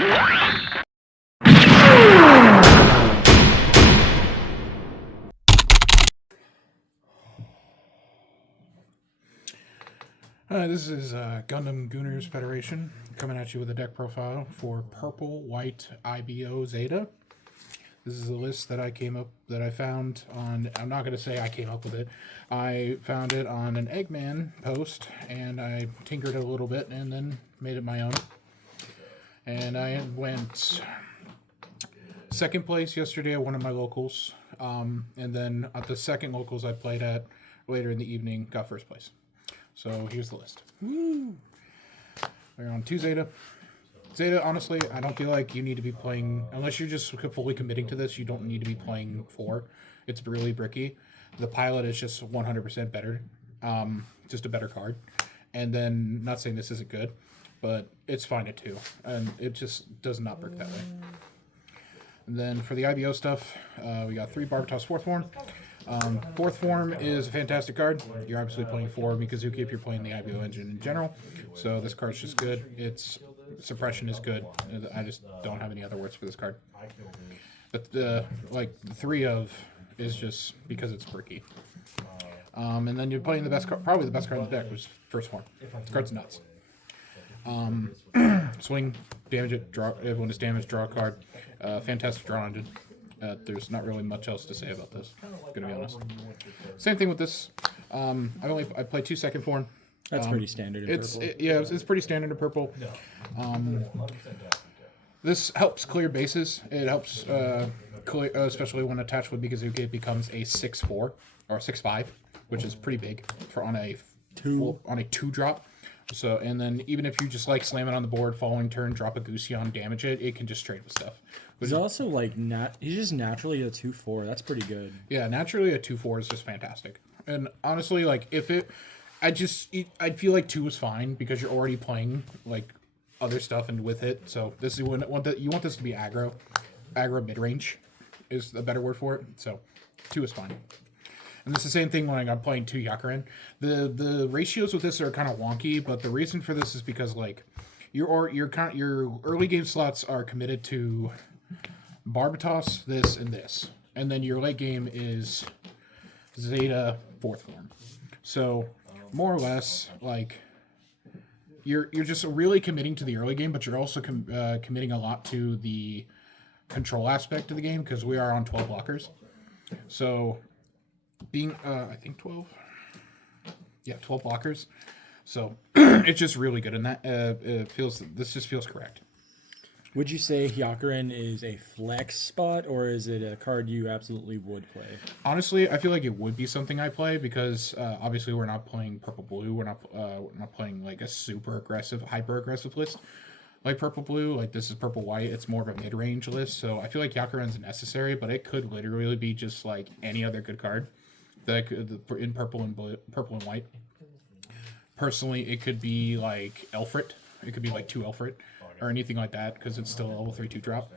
This is Gundam Gooners Federation coming at you with a deck profile for Purple White IBO Zeta. This is a list that I found on. I'm not going to say I came up with it. I found it on an Eggman post, and I tinkered it a little bit, and then made it my own. And I went second place yesterday at one of my locals, and then at the second locals I played at later in the evening, got first place. So here's the list. Woo! We're on 2 Zeta. Zeta, honestly, I don't feel like you need to be playing, unless you're just fully committing to this, you don't need to be playing 4. It's really bricky. The pilot is just 100% better. Just a better card. And then, not saying this isn't good, but it's fine at 2. And it just does not work that way. And then for the IBO stuff, we got 3 Barbatos 4th form. 4th form is a fantastic card. You're obviously playing 4 Mikazuki if you're playing the IBO engine in general. So this card's just good. Its suppression is good. I just don't have any other words for this card. But the 3 of is just because it's bricky. And then you're playing the best card, probably the best card in the deck, which is 1st form. This card's nuts. Swing, damage it, draw. When it's damaged, draw a card. Fantastic draw engine. There's not really much else to say about this, gonna be honest. Same thing with this. I play 2 second form. That's pretty standard in purple. It's pretty standard in purple. This helps clear bases. It helps clear, especially when attached with Mikazuki, it becomes a 6-4 or 6-5, which is pretty big for on a 2 drop. So, and then even if you just like slam it on the board, following turn, drop a Gusion, damage it, it can just trade with stuff. He's also like he's just naturally a 2-4. That's pretty good. Yeah, naturally a 2-4 is just fantastic. And honestly, like I'd feel like 2 is fine because you're already playing like other stuff and with it. So this is you want this to be aggro mid range is a better word for it. So 2 is fine. And it's the same thing when I'm playing 2 Yakurin. The ratios with this are kind of wonky, but the reason for this is because like your early game slots are committed to Barbatos, this, and this, and then your late game is Zeta 4th form. So more or less, like you're just really committing to the early game, but you're also committing a lot to the control aspect of the game because we are on 12 blockers. So being I think 12 blockers, so it's just really good in that. This just feels correct. Would you say Hyakuren is a flex spot, or is it a card you absolutely would play? Honestly, I feel like it would be something I play because obviously we're not playing purple blue. We're not playing like a super aggressive, hyper aggressive list like purple blue. Like this is purple white. It's more of a mid range list. So I feel like Hyakuren's necessary, but it could literally be just like any other good card that could, in purple and blue, purple and white. Personally, it could be like Elfrit. It could be like 2 Elfrit. Or anything like that, because it's still a level 3 2-drop.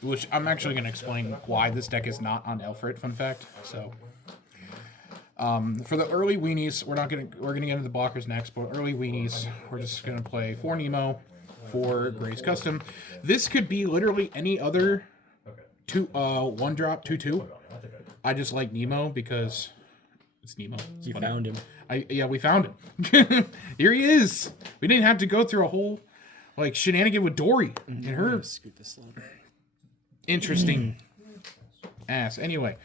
Which I'm actually going to explain why this deck is not on Elfrit, fun fact. So, for the early weenies, we're going to get into the blockers next, but early weenies, we're just going to play 4 Nemo, 4 Grace Custom. This could be literally any other 1-drop 2/2. I just like Nemo because it's Nemo. You found him. We found him. Here he is. We didn't have to go through a whole like shenanigan with Dory and her scoot this slow. Interesting ass. Anyway,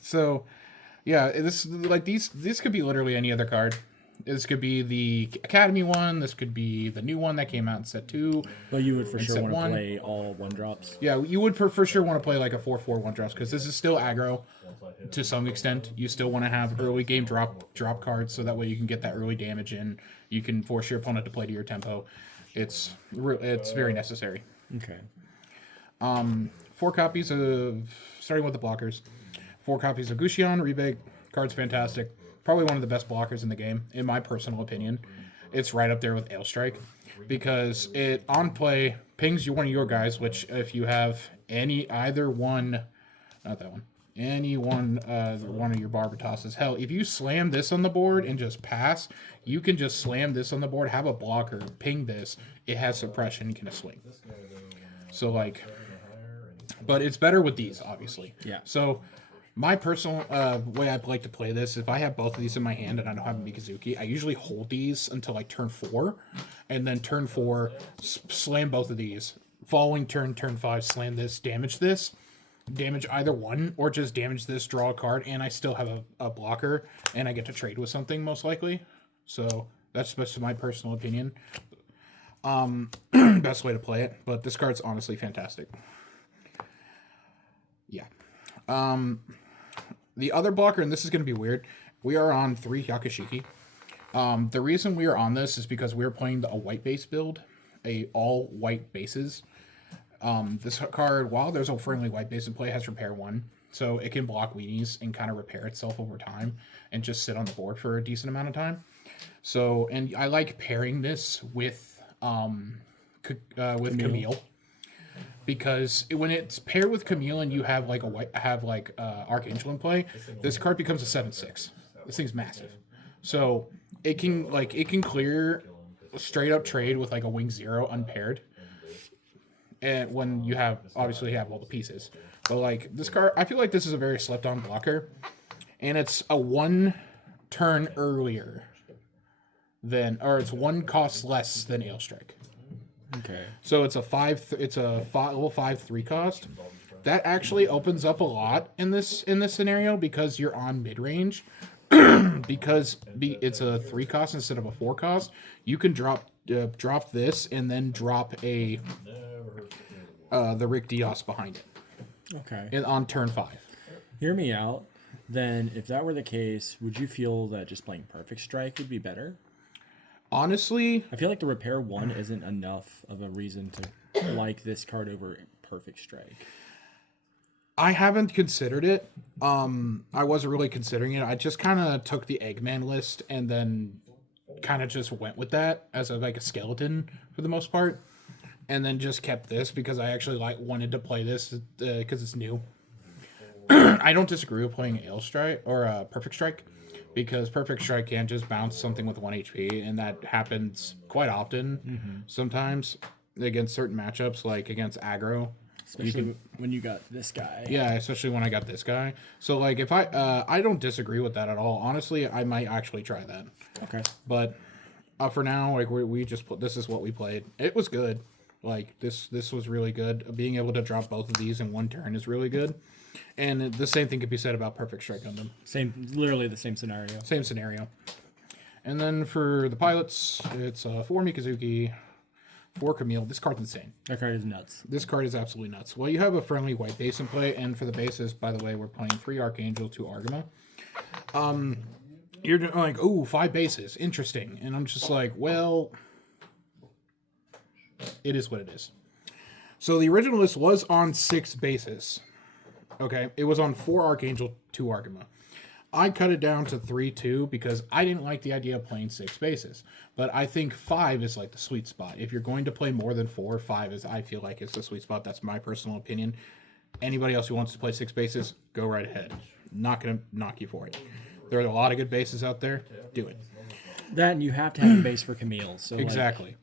so yeah, this could be literally any other card. This could be the Academy one. This could be the new one that came out in set 2. But you would for sure want to play all 1-drops. Yeah, you would for sure want to play like a 4/4 1-drops because this is still aggro to some extent. You still want to have early game drop cards so that way you can get that early damage in. You can force your opponent to play to your tempo. It's very necessary. Okay. 4 copies of, starting with the blockers, 4 copies of Gusion, Rebate. Card's fantastic. Probably one of the best blockers in the game, in my personal opinion. It's right up there with Ailstrike because it, on play, pings you one of your guys, which if you have either one, not that one, any one of your Barbatosses. Hell, if you slam this on the board and just pass, you can just slam this on the board, have a blocker, ping this. It has suppression, you can swing. So like, but it's better with these, obviously. Yeah. So my personal way I'd like to play this, if I have both of these in my hand and I don't have a Mikazuki, I usually hold these until like turn 4, and then turn 4, slam both of these. Following turn 5, slam this, damage either one, or just damage this, draw a card, and I still have a blocker, and I get to trade with something, most likely. So that's just my personal opinion. Best way to play it, but this card's honestly fantastic. Yeah. The other blocker, and this is going to be weird, we are on 3 Yakushiki. The reason we are on this is because we are playing a white base build, all white bases. This card, while there's a friendly white base in play, has repair 1, so it can block weenies and kind of repair itself over time and just sit on the board for a decent amount of time. So, and I like pairing this with Camille. Because when it's paired with Camille and you have like Archangel in play, this card becomes a 7/6. This thing's massive, so it can clear straight up trade with like a wing 0 unpaired, and when you have obviously have all the pieces. But like this card, I feel like this is a very slept on blocker, and it's a 1 turn earlier than, or it's 1 cost less than Ale Strike. Okay. So it's a level 5/3 cost. That actually opens up a lot in this scenario because you're on mid range. Because it's a 3 cost instead of a 4 cost. You can drop this and then drop the Rick Dios behind it. Okay. On turn 5. Hear me out. Then, if that were the case, would you feel that just playing Perfect Strike would be better? Honestly, I feel like the repair 1 isn't enough of a reason to like this card over Perfect Strike. I haven't considered it. I wasn't really considering it. I just kind of took the Eggman list and then kind of just went with that as a skeleton for the most part, and then just kept this because I actually wanted to play this because it's new. I don't disagree with playing Ale Strike or Perfect Strike, because Perfect Strike can just bounce something with 1 HP, and that happens quite often sometimes against certain matchups, like against aggro. Especially when you got this guy. Yeah, especially when I got this guy. So, like, if I don't disagree with that at all. Honestly, I might actually try that. Okay. But for now, like, we just this is what we played. It was good. Like, this was really good. Being able to drop both of these in 1 turn is really good. And the same thing could be said about Perfect Strike Gundam. Literally the same scenario. Same scenario. And then for the pilots, it's 4 Mikazuki, 4 Camille. This card's insane. That card is nuts. This card is absolutely nuts. Well, you have a friendly white base in play, and for the bases, by the way, we're playing 3 Archangel, 2 Argama. You're like, ooh, 5 bases. Interesting. And I'm just like, well, it is what it is. So the original list was on 6 bases. Okay, it was on 4 Archangel, 2 Argama. I cut it down to 3-2 because I didn't like the idea of playing 6 bases. But I think 5 is like the sweet spot. If you're going to play more than 4, 5 is, I feel like, it's the sweet spot. That's my personal opinion. Anybody else who wants to play 6 bases, go right ahead. Not going to knock you for it. There are a lot of good bases out there. Do it. That, and you have to have a base for Camille. So Exactly.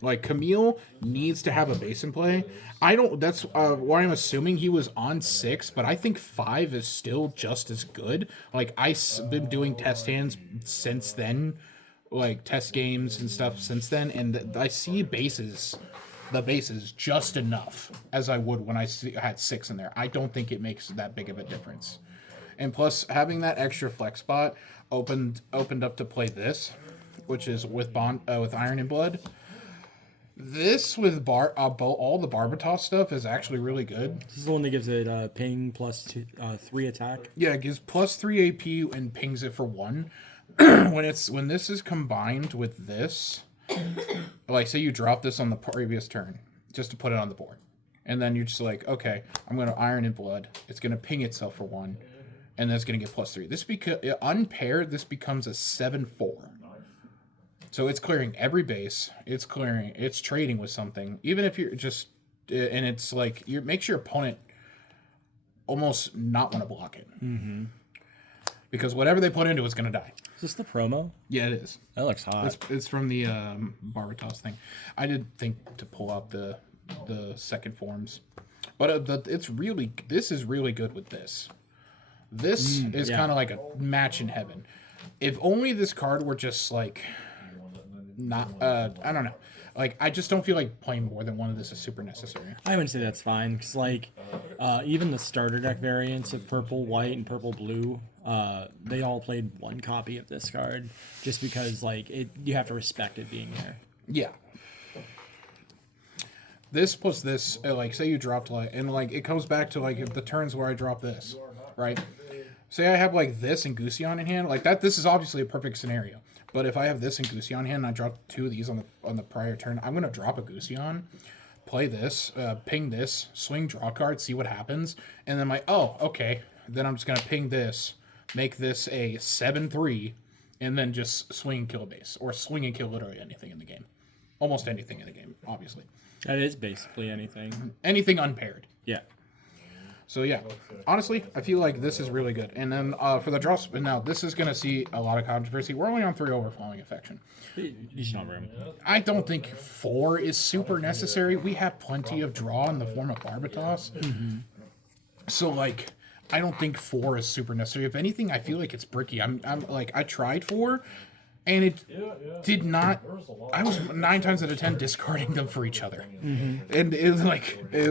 Like, Camille needs to have a base in play. That's why I'm assuming he was on 6, but I think 5 is still just as good. Like, I've been doing test hands since then, like, test games and stuff since then, and I see the bases just enough as I would when I had 6 in there. I don't think it makes that big of a difference. And plus, having that extra flex spot opened up to play this, which is with Iron and Blood. This with all the Barbatos stuff is actually really good. This is the one that gives it ping plus 3 attack. Yeah, it gives plus 3 AP and pings it for 1. when this is combined with this, like, say you drop this on the previous turn just to put it on the board, and then you're just like, okay, I'm going to Iron and Blood. It's going to ping itself for 1, and then it's going to get plus 3. This unpaired, this becomes a 7/4. So it's clearing every base. It's trading with something. Even if you're just, and it's like, makes your opponent almost not want to block it. Mm-hmm. Because whatever they put into it's going to die. Is this the promo? Yeah, it is. That looks hot. It's from the Barbatos thing. I did think to pull out the second forms. But it's really... This is really good with this. This is kind of like a match in heaven. If only this card were just like... Not... I don't know. Like, I just don't feel like playing more than one of this is super necessary. I wouldn't say that's fine, because, like, even the starter deck variants of purple, white, and purple, blue, they all played one copy of this card, just because, like, you have to respect it being there. Yeah. This plus this, like, say you dropped, like, and, like, it goes back to, like, the turns where I drop this, right? Say I have, like, this and Gusion in hand, like, this is obviously a perfect scenario. But if I have this and Gusion in hand and I drop 2 of these on the prior turn, I'm going to drop a Gusion, play this, ping this, swing draw card, see what happens, and then okay, then I'm just going to ping this, make this a 7/3, and then just swing and kill a base, or swing and kill literally anything in the game. Almost anything in the game, obviously. That is basically anything. Anything unpaired. Yeah. So yeah, honestly, I feel like this is really good. And then for the draw spin, now this is going to see a lot of controversy. We're only on 3 Overflowing Affection. You should have room. I don't think 4 is super necessary. We have plenty of draw in the form of Barbatos. Mm-hmm. So like, I don't think 4 is super necessary. If anything, I feel like it's bricky. I'm like, I tried 4, and it did not. I was 9 times out of 10 discarding them for each other, and it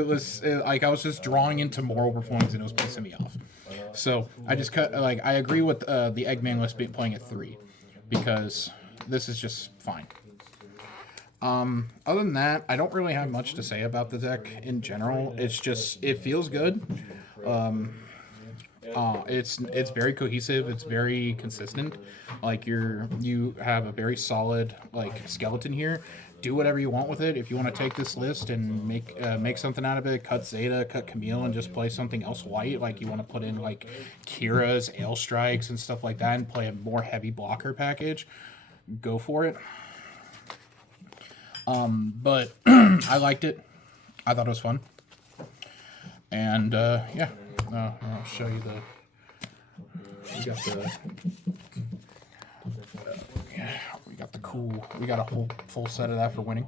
was like I was just drawing into more overflowings, and it was pissing me off. So I just cut. Like, I agree with the Eggman list playing at 3, because this is just fine. Other than that, I don't really have much to say about the deck in general. It's just, it feels good. It's very cohesive. It's very consistent. Like, you have a very solid, like, skeleton here. Do whatever you want with it. If you want to take this list and make something out of it, cut Zeta, cut Camille, and just play something else white. Like, you want to put in like Kira's, Ale Strikes, and stuff like that, and play a more heavy blocker package, go for it. But I liked it. I thought it was fun. And yeah, I'll show you we got a whole full set of that for winning.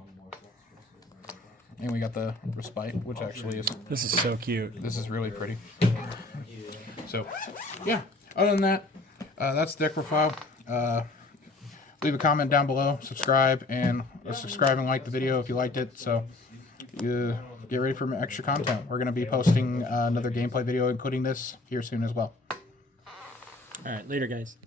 And we got the Respite, which actually is... This is so cute. This is really pretty. So, yeah. Other than that, that's the deck profile. Leave a comment down below, subscribe, and like the video if you liked it. So, get ready for extra content. We're going to be posting another gameplay video, including this, here soon as well. All right, later, guys.